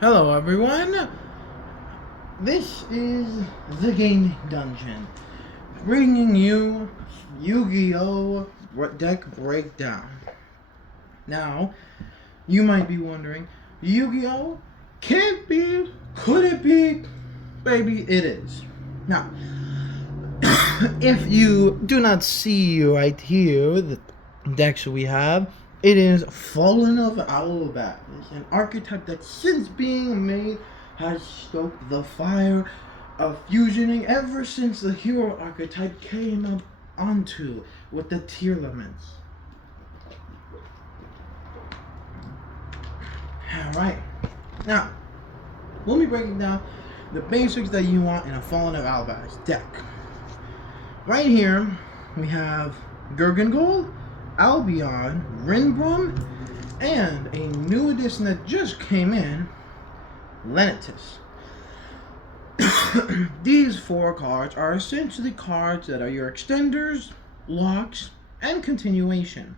Hello everyone, this is the Gaming Dungeon, bringing you Yu-Gi-Oh! Deck Breakdown. Now, you might be wondering, Yu-Gi-Oh! Can it be? Could it be? Baby, it is. Now, if you do not see right here the decks we have, it is Fallen of Albaz, an archetype that since being made has stoked the fire of fusioning ever since the hero archetype came up onto with the tier limits. Alright, now we'll be breaking down the basics that you want in a Fallen of Albaz deck. Right here we have Gurgangol, Albion, Rinbrum, and a new addition that just came in, Lenitus. These four cards are essentially cards that are your extenders, locks, and continuation.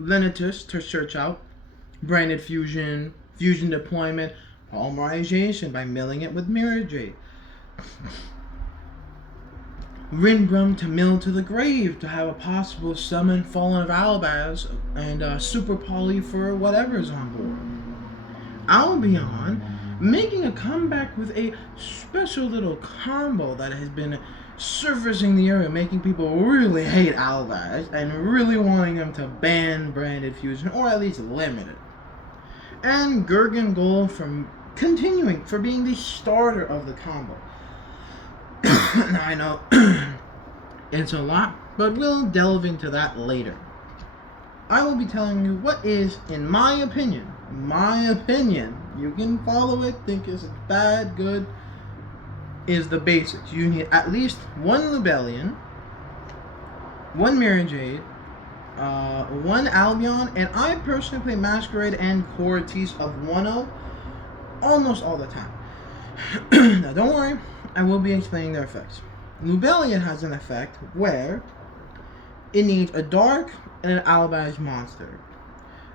Lenitus to search out branded fusion, fusion deployment, polymerization by milling it with Mirror Jade. Rinbrum to mill to the grave to have a possible summon Fallen of Albaz and Super Poly for whatever's on board. Albion making a comeback with a special little combo that has been surfacing the area, making people really hate Albaz and really wanting them to ban branded fusion or at least limit it. And Gurgangol from continuing for being the starter of the combo. Now I know it's a lot, but we'll delve into that later. I will be telling you what is, in my opinion, you can follow it, think it's bad, good, is the basics. You need at least one Lubellion, one Mirror Jade, one Albion, and I personally play Masquerade and Cortis of 1-0 almost all the time. Now don't worry, I will be explaining their effects. Lubellion has an effect where it needs a dark and an Albaz monster.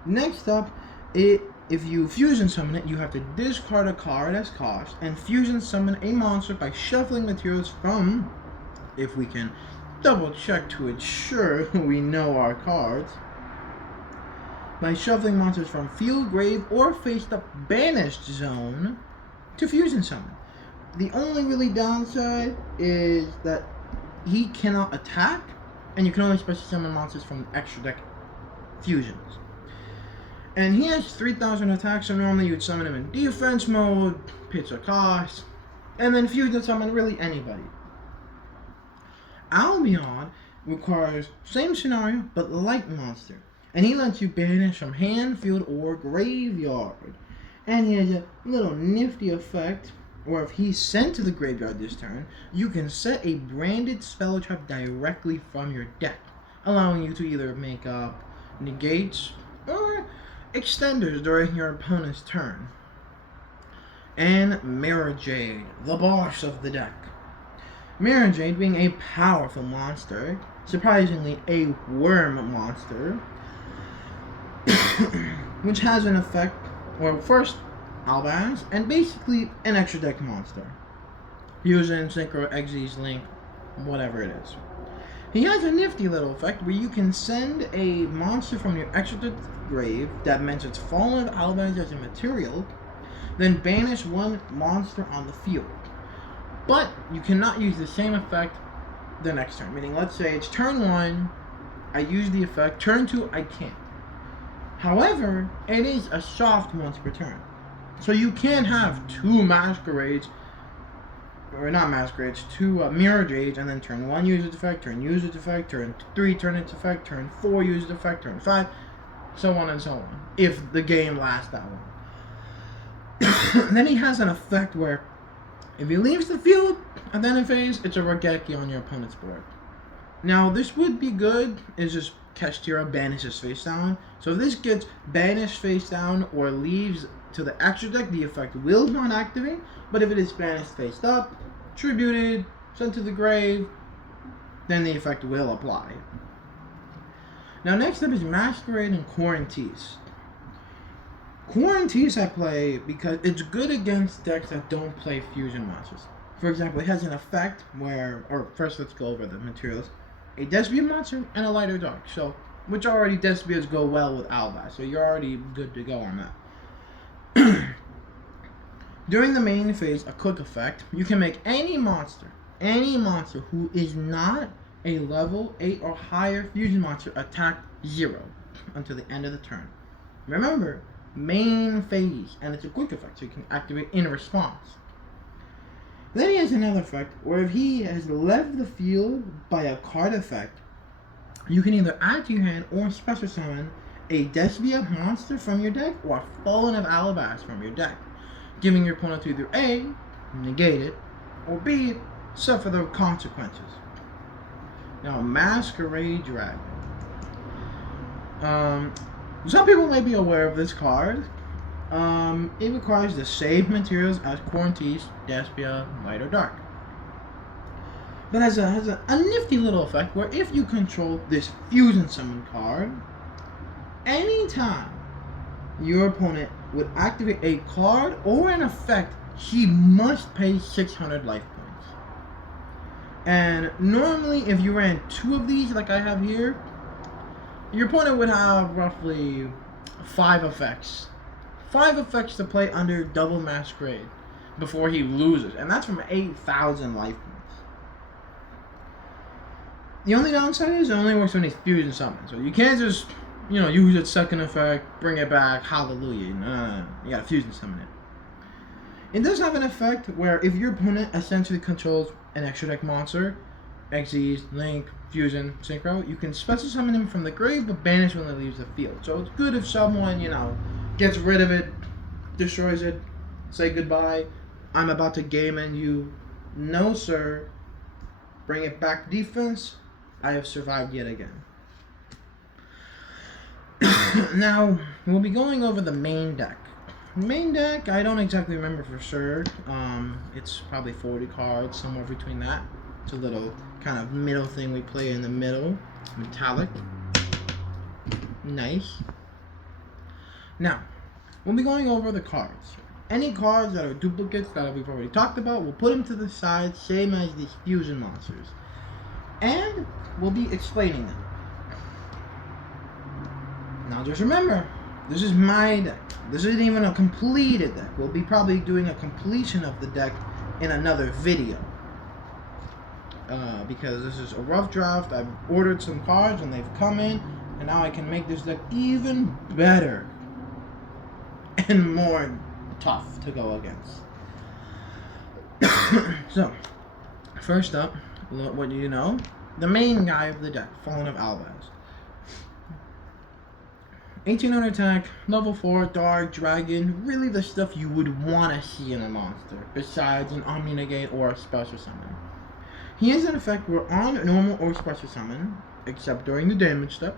Next up, if you fusion summon it, you have to discard a card as cost and fusion summon a monster by shuffling materials from, if we can double check to ensure we know our cards, by shuffling monsters from field, grave, or face-up banished zone to fusion summon. The only really downside is that he cannot attack, and you can only special summon monsters from extra deck fusions. And he has 3,000 attacks, so normally you'd summon him in defense mode, pitch a cost, and then fusion summon really anybody. Albion requires same scenario, but light monster, and he lets you banish from hand, field, or graveyard. And he has a little nifty effect, or if he's sent to the graveyard this turn, you can set a branded spell trap directly from your deck, allowing you to either make up negates or extenders during your opponent's turn. And Mirror Jade, the boss of the deck. Mirror Jade being a powerful monster, surprisingly a worm monster, which has an effect, or first, Albaz, and basically an extra deck monster. Fusion, Synchro, Xyz, Link, whatever it is. He has a nifty little effect where you can send a monster from your extra deck grave that mentions Fallen of Albaz as a material, then banish one monster on the field. But you cannot use the same effect the next turn, meaning let's say it's turn 1, I use the effect, turn 2, I can't. However, it is a soft once per turn. So you can have two Masquerades, or not Masquerades, two Mirror Jades, and then turn 1 use its effect, turn use its effect, turn 3 turn its effect, turn 4 use its effect, turn 5, so on and so on, if the game lasts that long. And then he has an effect where if he leaves the field and then in phase, it's a Regeki on your opponent's board. Now this would be good, is just Keshtira banishes face down. So if this gets banished face down or leaves to the extra deck, the effect will not activate. But if it is banished face up, tributed, sent to the grave, then the effect will apply. Now next up is Masquerade and Quarantis. Quarantines I play because it's good against decks that don't play fusion monsters. For example, it has an effect where, or first let's go over the materials. A Desbia monster and a lighter dark. So, which already Desbias go well with Albaz, so you're already good to go on that. During the main phase, a quick effect, you can make any monster who is not a level 8 or higher fusion monster attack 0 until the end of the turn. Remember, main phase, and it's a quick effect, so you can activate in response. Then he has another effect where if he has left the field by a card effect, you can either add to your hand or special summon a Desbia monster from your deck or a Fallen of Albaz from your deck, giving your opponent to either A, negate it, or B, suffer the consequences. Now, Masquerade Dragon. Some people may be aware of this card. It requires the same materials as Quarantines, Desbia, Light or Dark. But has a nifty little effect where if you control this Fusion Summon card, anytime your opponent would activate a card or an effect, he must pay 600 life points. And normally, if you ran 2 of these, like I have here, your opponent would have roughly 5 effects. 5 effects to play under double Masquerade before he loses, and that's from 8,000 life points. The only downside is it only works when he's fusion summoned, so you can't just, use its second effect, bring it back, hallelujah. No. You gotta fusion summon it. It does have an effect where if your opponent essentially controls an extra deck monster, Xyz, Link, Fusion, Synchro, you can special summon him from the grave but banish when it leaves the field. So it's good if someone, gets rid of it, destroys it, say goodbye, I'm about to game and you, no sir, bring it back defense, I have survived yet again. Now, we'll be going over the main deck. Main deck, I don't exactly remember for sure. It's probably 40 cards, somewhere between that. It's a little kind of middle thing we play in the middle. Metallic. Nice. Now, we'll be going over the cards. Any cards that are duplicates that we've already talked about, we'll put them to the side, same as these fusion monsters. And we'll be explaining them. Now just remember, this is my deck. This isn't even a completed deck. We'll be probably doing a completion of the deck in another video. Because this is a rough draft. I've ordered some cards and they've come in, and now I can make this deck even better and more tough to go against. So, first up, what do you know? The main guy of the deck, Fallen of Albaz. 1800 attack, level 4, Dark, Dragon, really the stuff you would want to see in a monster, besides an Omni-Negate or a Special Summon. He has an effect where on normal or Special Summon, except during the damage step,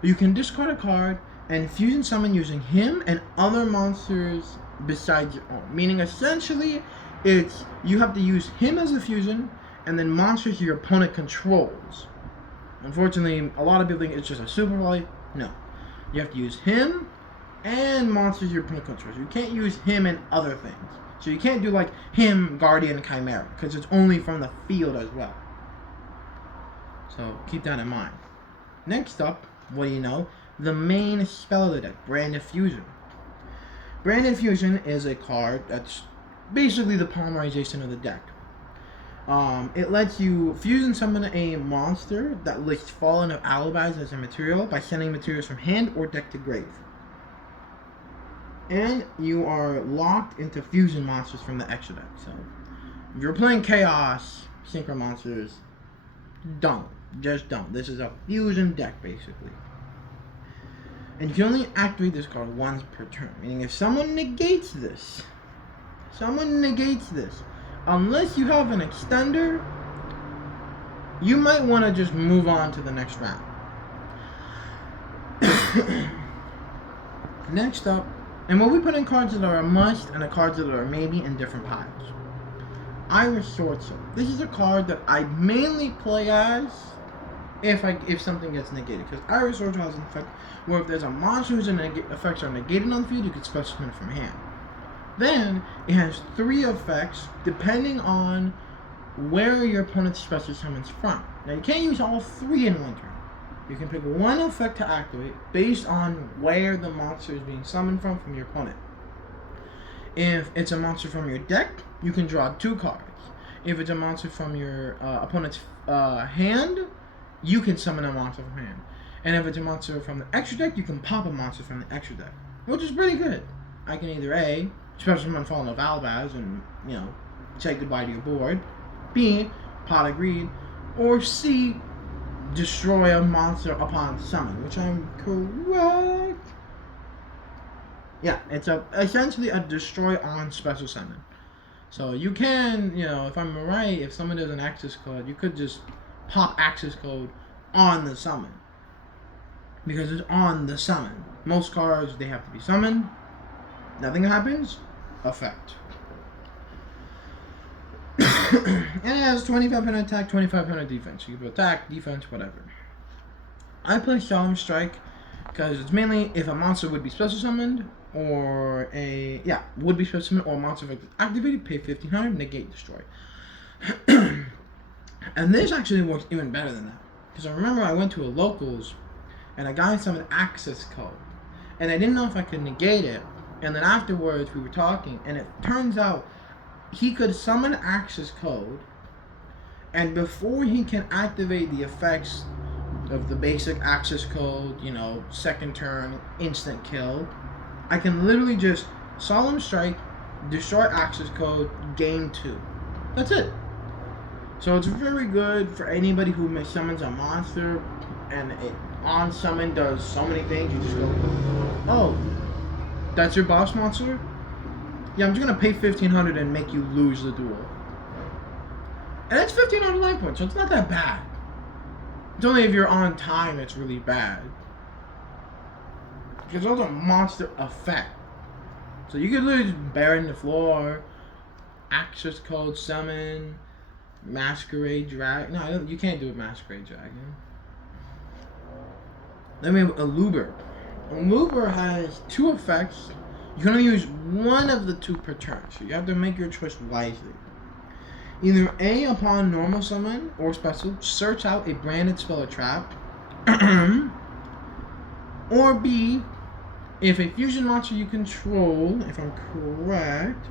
you can discard a card and Fusion Summon using him and other monsters besides your own. Meaning essentially, it's you have to use him as a fusion and then monsters your opponent controls. Unfortunately, a lot of people think it's just a super volley. No. You have to use him and monsters your opponent controls. You can't use him and other things. So you can't do like him, Guardian, Chimera, because it's only from the field as well. So keep that in mind. Next up, what do you know? The main spell of the deck, Branded Fusion. Branded Fusion is a card that's basically the polymerization of the deck. It lets you fusion summon a monster that lists Fallen of Albaz as a material by sending materials from hand or deck to grave. And you are locked into fusion monsters from the extra deck. So, if you're playing Chaos, Synchro monsters, don't. Just don't. This is a fusion deck, basically. And you can only activate this card once per turn. Meaning if someone negates this, unless you have an extender, you might want to just move on to the next round. Next up, and we'll be putting cards that are a must and the cards that are maybe in different piles. Irish Sword Soul. This is a card that I mainly play as if something gets negated. Because Iris Sword has an effect where if there's a monster whose effects are negated on the field, you can special summon it from hand. Then it has 3 effects depending on where your opponent's special summons from. Now you can't use all 3 in one turn. You can pick one effect to activate based on where the monster is being summoned from your opponent. If it's a monster from your deck, you can draw 2 cards. If it's a monster from your opponent's hand, you can summon a monster from hand. And if it's a monster from the extra deck, you can pop a monster from the extra deck, which is pretty good. I can either A, special summon Fallen of Albaz and, say goodbye to your board. B, Pot of Greed. Or C, destroy a monster upon summon, which I'm correct. Yeah, it's essentially a destroy on special summon. So you can, if I'm right, if someone does an access code, you could just pop access code on the summon. Because it's on the summon. Most cards, they have to be summoned. Nothing happens. Effect. And it has 2500 attack, 2500 defense. You can attack, defense, whatever. I play Solemn Strike because it's mainly if a monster would be special summoned or would be special summoned or a monster effect is activated, pay 1500, negate, destroy. And this actually works even better than that. Because I remember I went to a locals and a guy summoned access code. And I didn't know if I could negate it. And then afterwards we were talking and it turns out he could summon access code, and before he can activate the effects of the basic access code, second turn, instant kill, I can literally just Solemn Strike, destroy access code, game 2. That's it. So it's very good for anybody who summons a monster, and it on summon does so many things. You just go, oh, that's your boss monster? Yeah, I'm just gonna pay 1500 and make you lose the duel. And that's 1500 life points, so it's not that bad. It's only if you're on time it's really bad. Because those are monster effect. So you can literally just bury in the floor, access code, summon, Masquerade Dragon. No, you can't do a Masquerade Dragon. Then we have Albaz. Albaz has 2 effects. You can only use one of the 2 per turn, so you have to make your choice wisely. Either A, upon normal summon or special, search out a branded spell or trap. Or B, if a fusion monster you control, if I'm correct,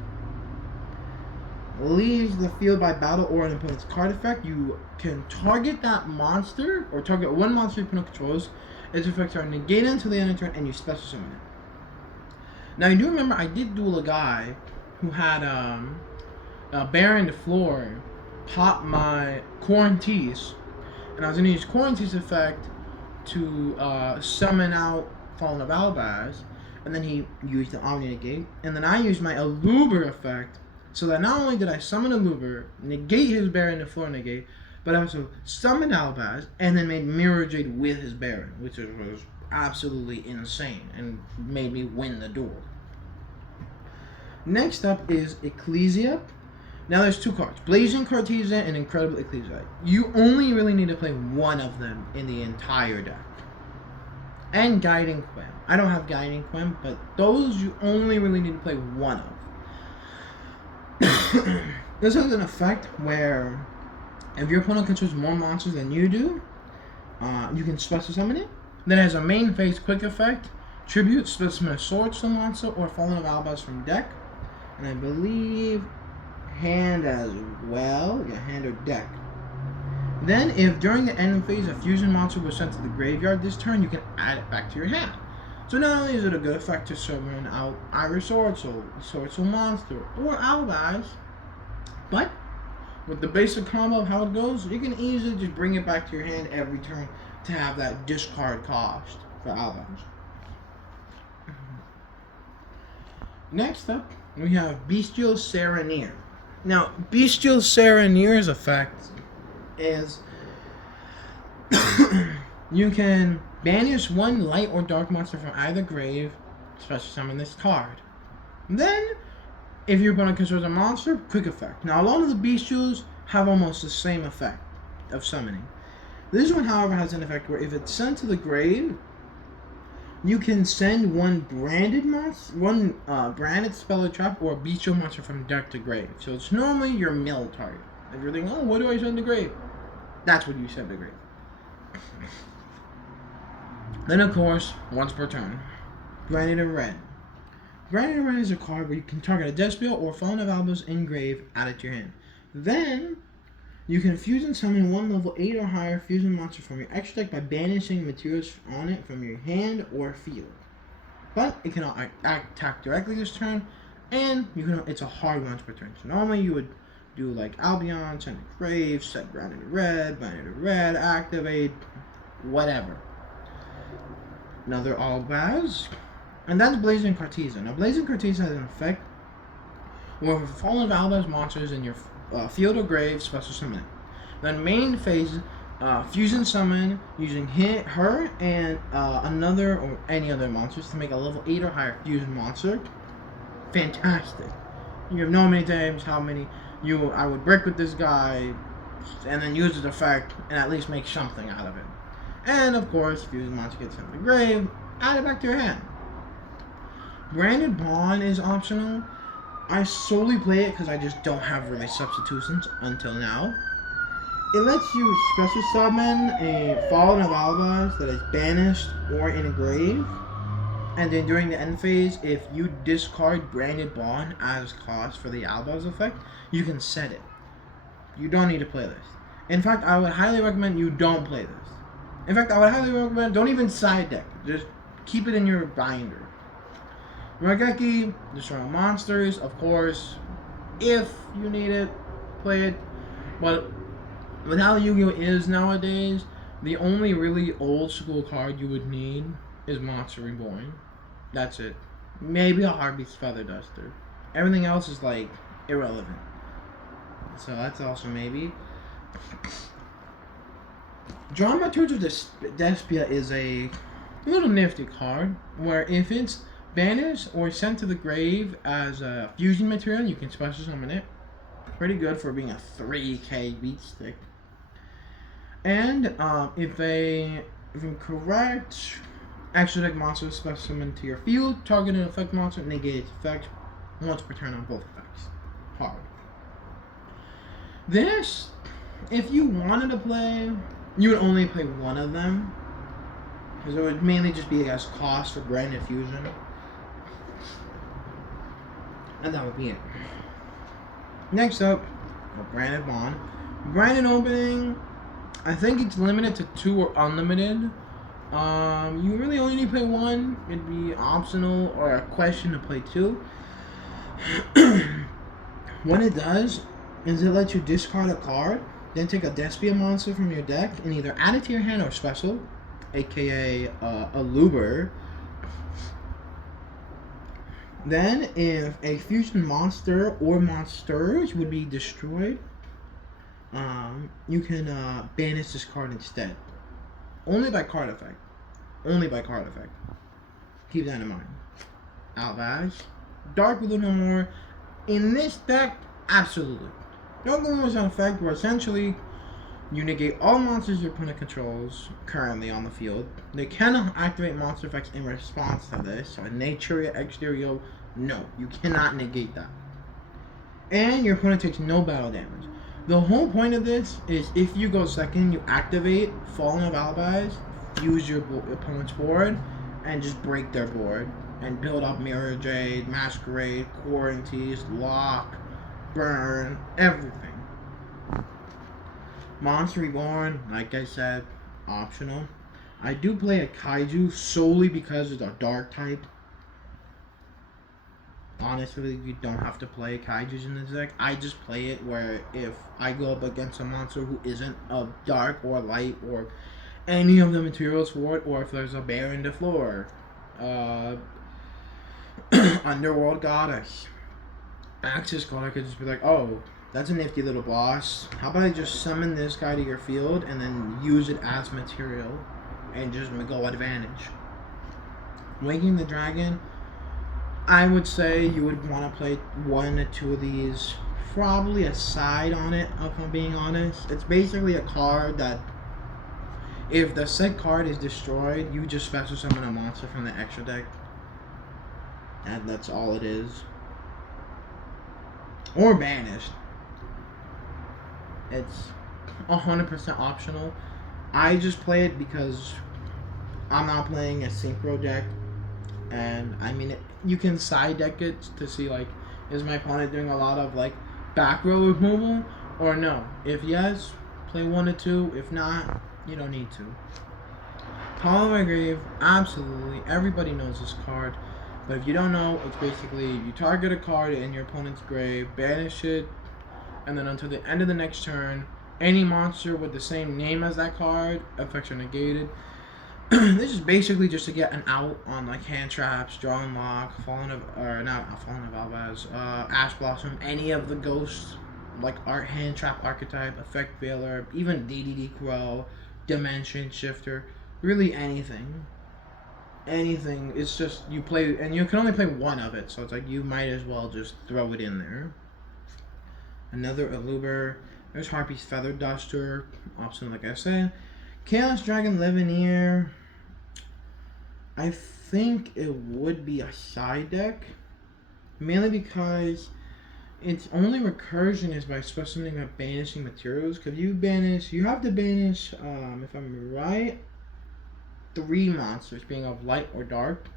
leaves the field by battle or an opponent's card effect, you can target that monster, or target one monster your opponent controls. Its effects are negated until the end of the turn, and you special summon it. Now, you do remember I did duel a guy who had Baron the floor pop my Quaranties, and I was going to use Quaranties effect to summon out Fallen of Albaz, and then he used the Omni Negate, and then I used my Albaz effect, so that not only did I summon Albaz, negate his Baron the floor negate, but I also summoned Albaz, and then made Mirror Jade with his Baron, which was absolutely insane and made me win the duel. Next up is Ecclesia. Now there's 2 cards, Blazing Cartesian and Incredible Ecclesia. You only really need to play one of them in the entire deck. And Guiding Quim. I don't have Guiding Quim, but those you only really need to play one of. This has an effect where if your opponent controls more monsters than you do, you can special summon it. Then it has a main phase quick effect, tribute, special summon a sword to monster or Fallen of Albaz from deck. And I believe hand as well. Yeah, hand or deck. Then if during the end phase a fusion monster was sent to the graveyard this turn, you can add it back to your hand. So not only is it a good effect to summon out Iris Sword Soul Monster, or Albaz, but with the basic combo of how it goes, you can easily just bring it back to your hand every turn to have that discard cost for Albaz. Next up, we have Bestial Sereneer. Now, Bestial Sereneer's effect is you can banish one light or dark monster from either grave, special summon this card. Then, if your opponent controls a monster, quick effect. Now, a lot of the Bestials have almost the same effect of summoning. This one, however, has an effect where if it's sent to the grave, you can send one branded branded spell or trap or bestial monster from deck to grave. So it's normally your mill target. If you're thinking, oh, what do I send to grave? That's what you send to grave. Then, of course, once per turn, Branded in Red. Branded in Red is a card where you can target a Despia or Fallen of Albaz in grave, add it to your hand. Then, you can fusion summon one level 8 or higher fusion monster from your extra deck by banishing materials on it from your hand or field. But it cannot attack directly this turn, and it's a hard once per turn. So normally you would do like Albion, send to grave, set Branded in Red, activate, whatever. Another Albaz, and that's Blazing Cartesian. Now, Blazing Cartesian has an effect where if a Fallen of Albaz monster is in your field or grave, special summon it. Then main phase, fusion summon using her and another or any other monsters to make a level 8 or higher fusion monster. Fantastic. You have no many times how many I would break with this guy, and then use its effect and at least make something out of it. And of course, fusion monster gets sent to the grave, add it back to your hand. Branded Bond is optional. I solely play it because I just don't have really substitutions until now. It lets you special summon a Fallen of Albaz that is banished or in a grave. And then during the end phase, if you discard Branded Bond as cost for the Albaz effect, you can set it. You don't need to play this. In fact, I would highly recommend you don't play this. In fact, I would highly recommend don't even side deck. Just keep it in your binder. Raigeki, destroy monsters, of course. If you need it, play it. But with how Yu-Gi-Oh is nowadays, the only really old school card you would need is Monster Reborn. That's it. Maybe a Heartbeat's Feather Duster. Everything else is like irrelevant. So that's also maybe. Dramaturge of Despia is a little nifty card where if it's banished or sent to the grave as a fusion material, you can special summon it. Pretty good for being a 3k beat stick. And if incorrect, extra deck monster is special summoned to your field, target an effect monster, negate its effect once per turn on both effects. Hard. This, if you wanted to play, you would only play one of them, because it would mainly just be as cost for Branded Fusion. And that would be it. Next up, Branded Bond. Branded Opening, I think it's limited to 2 or unlimited. You really only need to play 1. It'd be optional or a question to play 2. What it does is it lets you discard a card, then take a Despia monster from your deck and either add it to your hand or special, aka a Luber. Then, if a fusion monster or monsters would be destroyed, you can banish this card instead. Only by card effect. Only by card effect. Keep that in mind. Albaz. Dark Blue no more. In this deck, absolutely. Dark Blue is an effect where essentially you negate all monsters your opponent controls currently on the field. They cannot activate monster effects in response to this. So in Nature, Exterior, no, you cannot negate that. And your opponent takes no battle damage. The whole point of this is if you go second, you activate Fallen of Albaz, fuse your opponent's board, and just break their board. And build up Mirror Jade, Masquerade, Quarantines, Lock, Burn, everything. Monster Reborn, like I said, optional. I do play a Kaiju solely because it's a dark type. Honestly, you don't have to play Kaijus in this deck. I just play it where if I go up against a monster who isn't a dark or light or any of the materials for it, or if there's a bear in the floor, Underworld Goddess, Axis card, I could just be like, oh, that's a nifty little boss. How about I just summon this guy to your field and then use it as material and just go advantage. Waking the Dragon, I would say you would want to play 1 or 2 of these, probably a side on it, if I'm being honest. It's basically a card that If the said card is destroyed, you just special summon a monster from the extra deck. And that's all it is. Or banished. It's 100% optional. I just play it because I'm not playing a synchro deck. And I mean, you can side deck it to see, like, is my opponent doing a lot of, like, back row removal or no? If yes, play 1 to 2. If not, you don't need to. Call of my Grave, absolutely. Everybody knows this card. But if you don't know, it's basically you target a card in your opponent's grave, banish it, and then until the end of the next turn, any monster with the same name as that card, effects are negated. This is basically just to get an out on like hand traps, draw and lock, Fallen of Albaz, Ash Blossom, any of the ghosts like art hand trap archetype, effect veiler, even DDD Crow, Dimension Shifter, really anything. Anything. It's just you play, and you can only play one of it, so it's like you might as well just throw it in there. Another Aluber. There's Harpy's Feather Duster, option like I said. Chaos Dragon Liveneer. I think it would be a side deck, mainly because its only recursion is by specifying by banishing materials. Because you have to banish, if I'm right, 3 monsters, being of light or dark.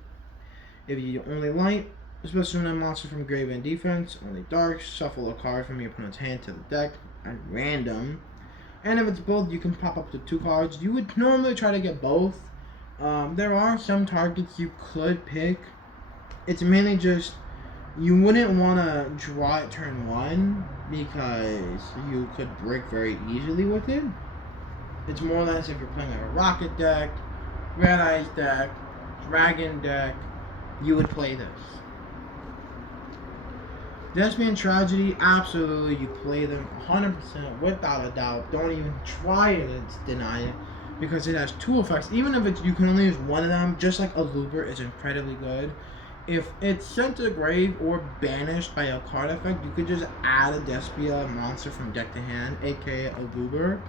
If you only light, specify a monster from grave and defense. Only dark, shuffle a card from your opponent's hand to the deck at random. And if it's both, you can pop up to 2 cards. You would normally try to get both. There are some targets you could pick. It's mainly just you wouldn't want to draw it turn 1 because you could break very easily with it. It's more or less if you're playing like a rocket deck, Red Eyes deck, Dragon deck, you would play this. Thespian Tragedy, absolutely, you play them 100% without a doubt. Don't even try it, it's denied. Because it has 2 effects. Even if it's, you can only use one of them, just like Aluber is incredibly good. If it's sent to the grave or banished by a card effect, you could just add a Despia monster from deck to hand, aka Aluber.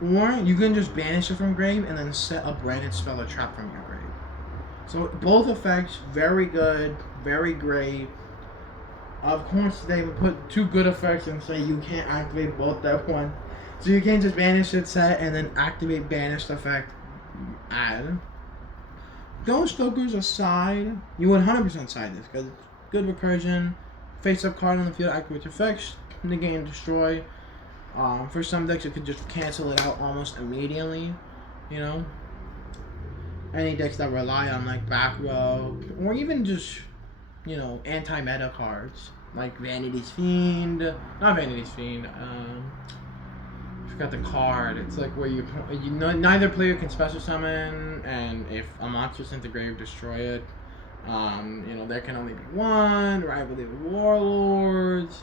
Or you can just banish it from grave and then set a branded spell or trap from your grave. So both effects, very good, very great. Of course, they would put 2 good effects and say you can't activate both at once. So you can't just banish it, set, and then activate banished effect, add. Ghost Stokers aside, you would 100% side this, because good recursion, face-up card on the field, activate effects, negate and destroy. For some decks, you could just cancel it out almost immediately, you know. Any decks that rely on, like, back row, or even just, you know, anti-meta cards, like Vanity's Fiend, not Vanity's Fiend, I forgot the card. It's like where neither player can special summon, and if a monster's in the grave, destroy it. You know, there can only be one. Rivalry with Warlords.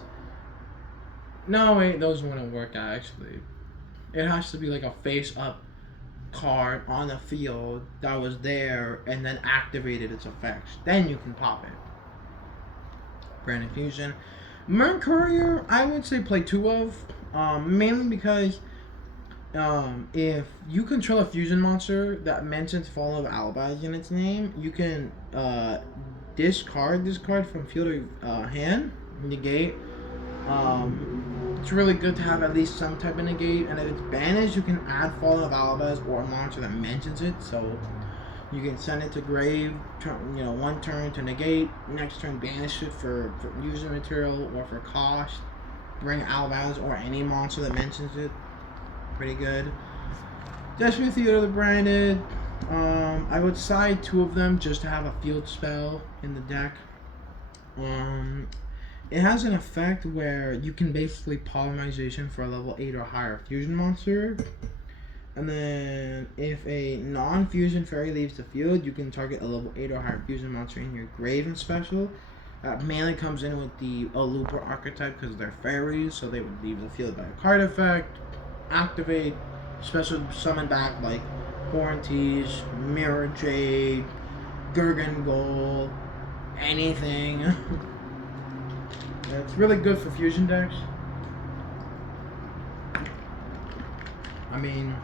No, wait, those wouldn't work out, actually. It has to be like a face-up card on the field that was there and then activated its effects. Then you can pop it. Branded Fusion. Merc Courier, I would say play 2 of. Mainly because if you control a fusion monster that mentions Fall of Albaz in its name, you can discard this card from field or hand, negate. It's really good to have at least some type of negate, and if it's banished, you can add Fall of Albaz or a monster that mentions it, so you can send it to grave, you know, 1 turn to negate, next turn banish it for using material or for cost. Bring Albaz or any monster that mentions it. Pretty good. Destiny Theater, the branded. I would side 2 of them just to have a field spell in the deck. It has an effect where you can basically polymerization for a level 8 or higher fusion monster. And then if a non-fusion fairy leaves the field, you can target a level 8 or higher fusion monster in your grave and special. That mainly comes in with the Aluber archetype because they're fairies, so they would leave the field by a card effect, activate, special summon back like Quaranties, Mirror Jade, Gurgangol, anything. It's really good for fusion decks. I mean,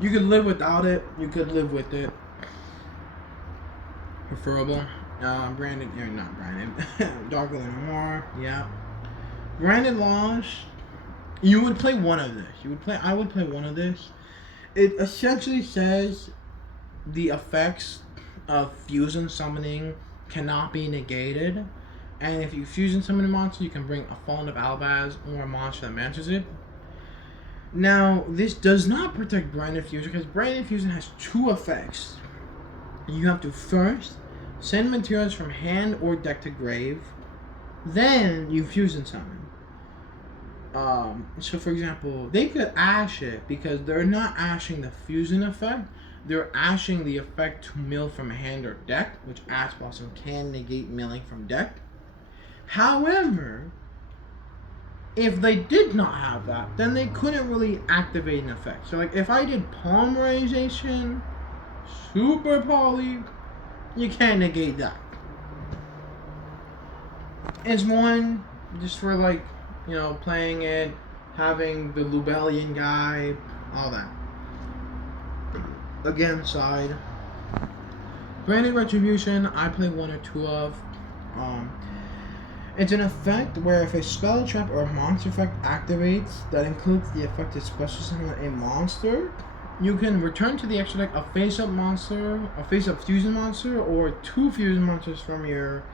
You could live without it. You could live with it. Preferable. Branded, or not branded. Darker than more. Yeah. Branded launch. You would play one of this. I would play one of this. It essentially says the effects of fusion summoning cannot be negated, and if you fusion summon a monster, you can bring a Fallen of Albaz or a monster that matches it. Now, this does not protect Branded Fusion because Branded Fusion has two effects. You have to first send materials from hand or deck to grave, then you fusion summon. So for example, they could ash it because they're not ashing the fusion effect. They're ashing the effect to mill from hand or deck, which Ash Blossom can negate milling from deck. However, if they did not have that, then they couldn't really activate an effect. So like if I did Polymerization, Super Poly, you can't negate that. It's one just for like, you know, playing it, having the Lubellian guy, all that. Again, side. Branded Retribution, I play one or two of. It's an effect where if a spell, trap, or monster effect activates that includes the effect of special summon a monster, you can return to the extra deck a face-up monster, a face-up fusion monster, or two fusion monsters from your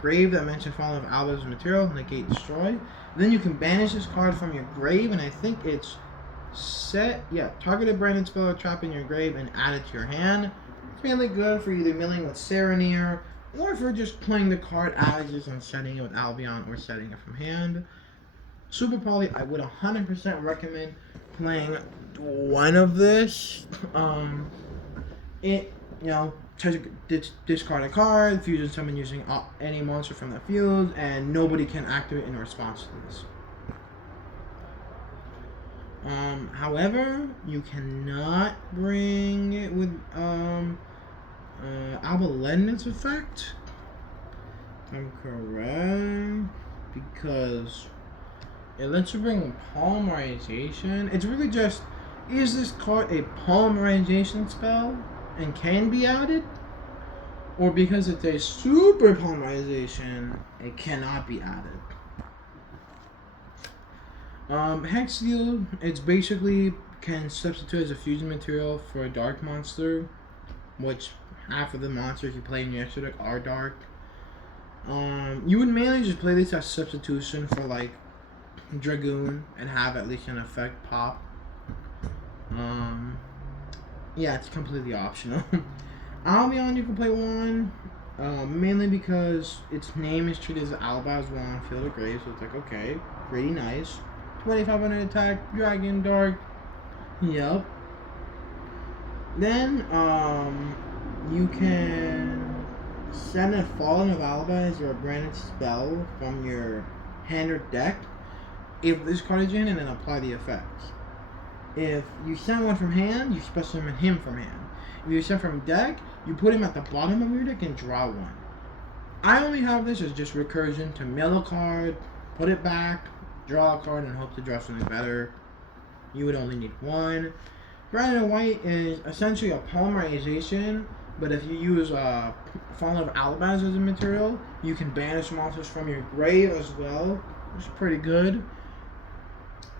grave that mention Fallen of Albaz material, negate, destroy. Then you can banish this card from your grave, and I think it's target a branded spell or trap in your grave and add it to your hand. It's mainly good for either milling with Serenir, or for just playing the card as is and setting it with Albion or setting it from hand. Super Poly, I would 100% recommend playing one of this. Discard a card, fusion summon using any monster from the field, and nobody can activate in response to this. However, you cannot bring it with Albalenda's effect. If I'm correct, because it lets you bring Polymerization. It's really just, is this card a Polymerization spell and can be added? Or because it's a Super Polymerization, it cannot be added. Hex Seal, it's basically can substitute as a fusion material for a dark monster, which half of the monsters you play in your extra deck are dark. You would mainly just play this as substitution for like Dragoon and have at least an effect pop. Yeah, it's completely optional. Albion, you can play one, mainly because its name is treated as Albaz Wand, Field of Grave, so it's like, okay, pretty nice. 2500 attack, Dragon, Dark, yep. Then, you can send a Fallen of Albaz or a branded spell from your hand or deck if this card is in, and then apply the effects. If you send one from hand, you special summon him from hand. If you send from deck, you put him at the bottom of your deck and draw one. I only have this as just recursion to mill a card, put it back, draw a card, and hope to draw something better. You would only need one. Branded White is essentially a Polymerization, but if you use Fallen of Albaz as a material, you can banish monsters from your grave as well, which is pretty good.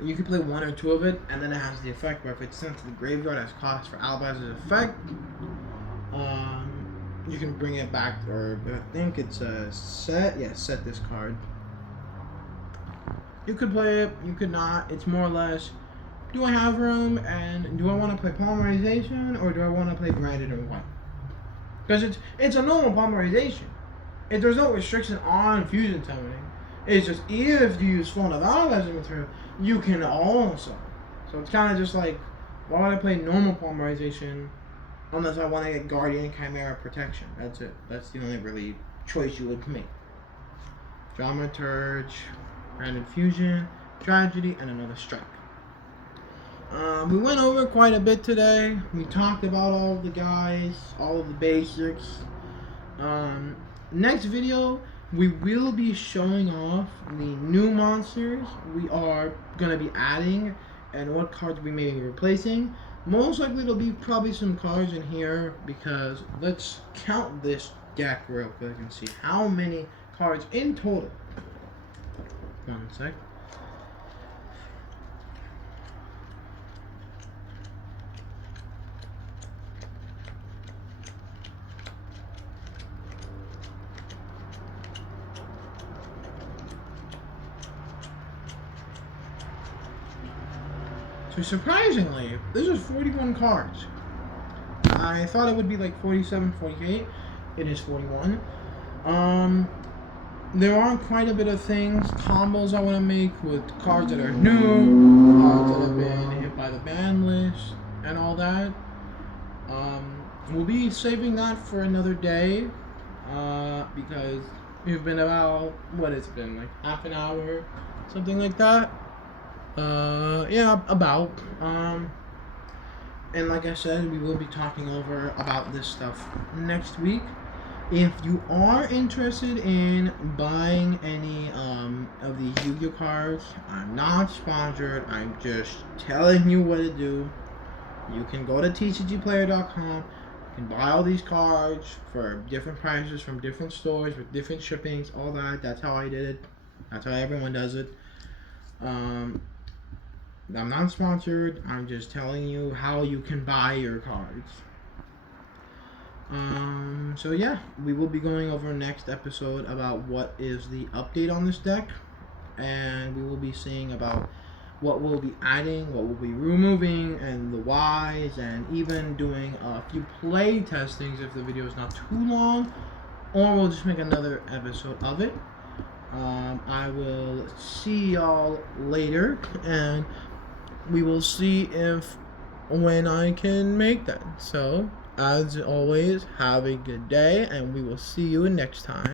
You can play one or two of it, and then it has the effect where if it's sent to the graveyard as cost for Albaz's effect, you can bring it back, or I think it's a set. Yeah, set this card. You could play it, you could not. It's more or less, do I have room, and do I want to play Polymerization, or do I want to play Branded or White? Because it's a normal Polymerization. If there's no restriction on fusion summoning, it's just if you use Fallen of Albaz as a material, you can also. So it's kind of just like, why would I play normal Polymerization unless I want to get Guardian, Chimera, Protection? That's it. That's the only really choice you would make. Dramaturge, Branded Fusion, Tragedy, and another Strike. We went over quite a bit today. We talked about all of the guys, all of the basics. Next video, we will be showing off the new monsters we are going to be adding and what cards we may be replacing. Most likely there'll be probably some cards in here because let's count this deck real quick and see how many cards in total. One sec. So surprisingly, this is 41 cards. I thought it would be like 47, 48. It is 41. There are quite a bit of things, combos I want to make with cards that are new, cards that have been hit by the ban list, and all that. We'll be saving that for another day, because we've been about, what it's been, like half an hour, something like that. Yeah, about. And like I said, we will be talking over about this stuff next week. If you are interested in buying any of the Yugioh cards, I'm not sponsored. I'm just telling you what to do. You can go to tcgplayer.com. You can buy all these cards for different prices from different stores with different shippings, all that. That's how I did it. That's how everyone does it. I'm not sponsored. I'm just telling you how you can buy your cards. So yeah, we will be going over next episode about what is the update on this deck, and we will be seeing about what we'll be adding, what we'll be removing, and the whys, and even doing a few play testings if the video is not too long, or we'll just make another episode of it. I will see y'all later, and we will see if when I can make that. So, as always, have a good day, and we will see you next time.